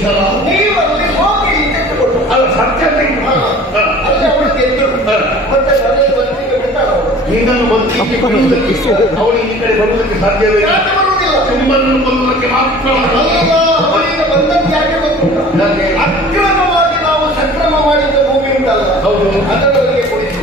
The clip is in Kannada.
ಕುಶಲ. ನೀವು ಅಲ್ಲಿ ಹೋಗಿ ತೆಗೆದುಕೊಂಡು ಅಲ್ಲ ಸತ್ಯ ತೆಗೆದು ಅಲ್ಲಿ ಅವರು ಗೆದ್ದರು. ಮತ್ತೆ ನನಗೆ ಬಂದಿಗೆ ಬಿಟ್ಟಾರ ಅವರು. ನೀನನ್ನು ಬಂದಿಗೆ ಬಿಡುವುದಕ್ಕೆ ಅವಳು ಈ ಕಡೆ ಬರುವುದಕ್ಕೆ ಸಾಧ್ಯವೇ ಯಾಕೆ ಬರುವುದಿಲ್ಲ? ನಿಮ್ಮನ್ನು ಬರುವುದಕ್ಕೆ ಮಾತ್ರ ಅಲ್ಲ, ಅವರಿಗೆ ಬಂದದ್ದು ಯಾಕೆ ಗೊತ್ತುಂಟು? ಅಕ್ರಮವಾಗಿ ನಾವು ಸಕ್ರಮ ಮಾಡಿದ್ದ ಭೂಮಿ ಉಂಟಲ್ಲ, ಹೌದು ಅದರವರಿಗೆ ಕೊಡಿಸಿ.